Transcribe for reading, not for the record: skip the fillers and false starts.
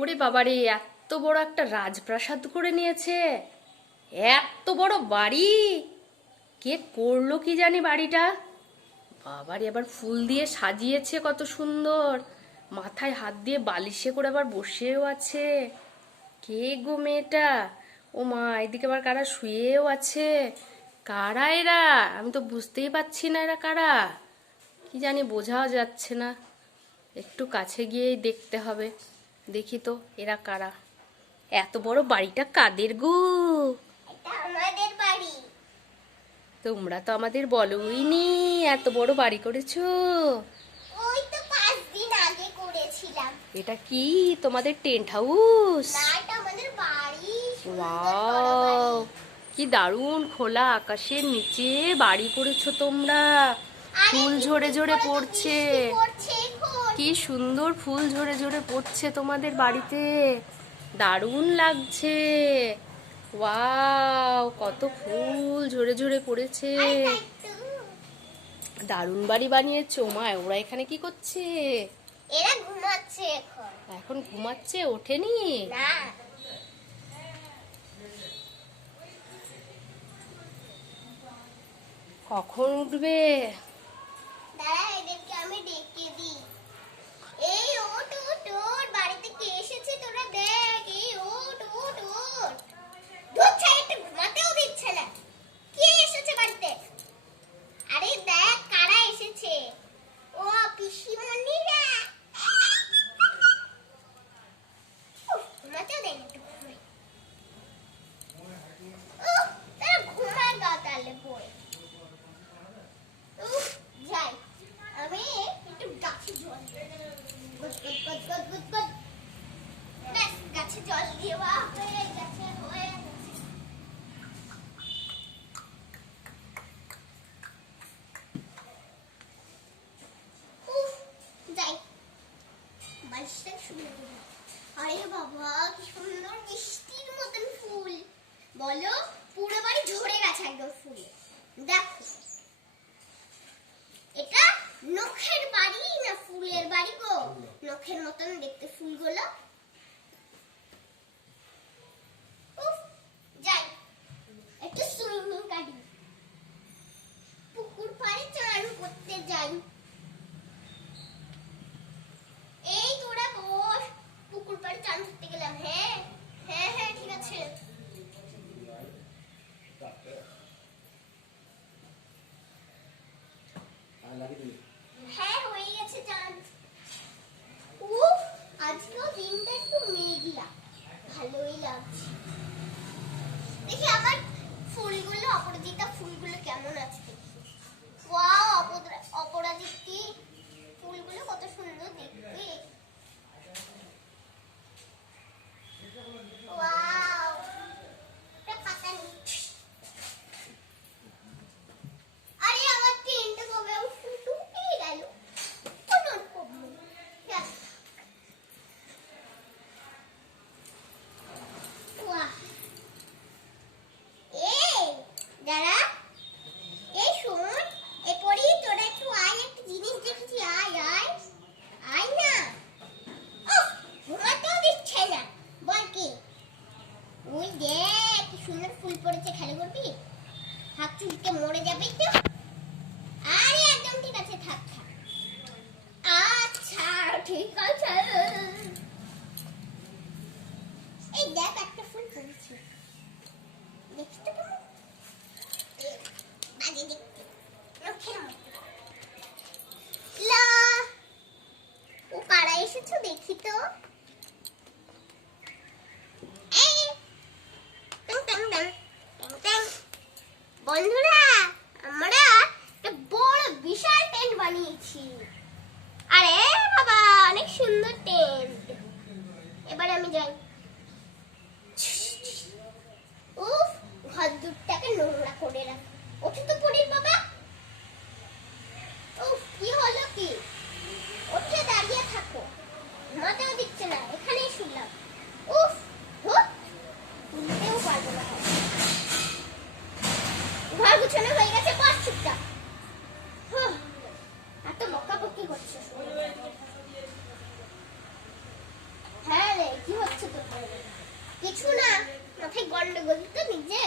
ওরে বাবারে, এত বড় একটা রাজপ্রাসাদ করে নিয়েছে। এত বড় বাড়ি, কে করলো কি জানি বাড়িটা। বাবারে, আবার ফুল দিয়ে সাজিয়েছে কত সুন্দর। মাথায় হাত দিয়ে বালিশে করে আবার বসেও আছে। কে গো মেয়েটা? ও মা, এদিকে আবার কারা শুয়েও আছে। কারা এরা? আমি তো বুঝতেই পারছি না এরা কারা। কি জানি, বোঝাও যাচ্ছে না। একটু কাছে গিয়েই দেখতে হবে। দেখি তো এরা কারা। এত বড় বাড়িটা কাদের গো? এটা আমাদের বাড়ি। তোমরা তো আমাদের বলোইনি এত বড় বাড়ি করেছো। ওই তো 5 দিন আগে করেছিলাম। এটা কি তোমাদের টেন্ট হাউস? না, এটা আমাদের বাড়ি। ওয়াও, কি দারুণ! খোলা আকাশের নিচে বাড়ি করেছো তোমরা। ফুল ঝরে ঝরে পড়ছে। কি সুন্দর ফুল ঝরে ঝরে পড়ছে তোমাদের বাড়িতে। দারুণ লাগছে। ওয়াও, কত ফুল ঝরে ঝরে পড়েছে। দারুণ বাড়ি বানিয়েছো। মা, ওরা এখানে কি করছে? এরা ঘুমাচ্ছে এখন। এখন ঘুমাচ্ছে, ওঠেনি? না। কখন উঠবে? দাঁড়া, এদেরকে আমি ডেকে দিই। এই ওঠ ওঠ ওঠ, বাড়িতে কে এসেছে তোরা দেখ। এই ওঠ ওঠ ওঠ। ধুচ্ছা, একটু ঘুমাতেও দিচ্ছে না। কে এসেছে বাড়িতে? আরে দেখ কারা এসেছে। ও পিসিমণিরা। ঘুমাতেও দেয় না একটু ঘুমাই। তারা ঘুমায় গাতালে পড়ে। যাই, আমি একটু গাছে জল ব্যাস, গাছে জল দেওয়া হয়ে গেছে। যাই, বালিশটা শুনে দেবো। আরে বাবা, কি সুন্দর মিষ্টির মতন ফুল। বলো, পুরো বাড়ি ঝরে গেছে একদম ফুলে। দেখো, এটা নখের বাড়ি না ফুলের বাড়ি গো? নখের মতন দেখতে ফুলগুলো। যাই, একটু সুইমিং কাটি, পুকুর পাড়ে চান করতে যাই। এই তোরা বস, পুকুর পাড়ে চান করতে গেলাম। হ্যাঁ হ্যাঁ হ্যাঁ, ঠিক আছে। হ্যাঁ, হয়ে গেছে চান। উফ, আজকেও দিনটা একটু মেঘলা, ভালোই লাগছে। দেখি আমার ফুলগুলো, অপরাজিতা ফুলগুলো কেমন আছে দেখি। ওয়াও, অপরাজিতা ফুলগুলো কত সুন্দর দেখতে। ওয়াও, এটা পাতা নেই। আরে আমার টেন্ট কবে ফুটু পেয়ে গেল। কোনো প্রবলেম। ওয়াহ, এই দাঁড়া, এই শোন, এরপরে তোরা একটু আয়, একটা জিনিস দেখেছি। আয় আয় আয় না। ঘুমাতেও দিচ্ছে না। বল কি? ওই দেখ কি সুন্দর ফুল পড়েছে, খেলে করবি? হাত চুলকে মরে যাবে তো। আরে একদম ঠিক আছে, থাক থাক। আচ্ছা ঠিক আছে। এই দেখ, একটা ফুল পড়েছে, দেখছি তো কেমন বাজে দেখতে। লক্ষ্যের মতো। লা, ও কারা এসেছো দেখি তো। এই, টং টং টং টং টং। বন্ধুরা, আমরা একটা বড় বিশাল টেন্ট বানিয়েছি। আরে বাবা, অনেক সুন্দর টেন্ট। এবার আমি যাই। উফ, ঘর দুটাকে নোংরা করে রাখ। ওঠো তো পড়ির বাবা। উফ, কি হলো কি? উঠে দাঁড়িয়ে থাকো, ঘুমাতেও দিচ্ছে না, এখানেই শুনলাম। উফ, উঠতেও পারবো না। ঘর গুছানো হয়ে গেছে, বস চুপচাপ। এত বকাবকি করছে। হ্যাঁ রে, কি কিছু না, মাথায় গন্ডগোল তো নিজে।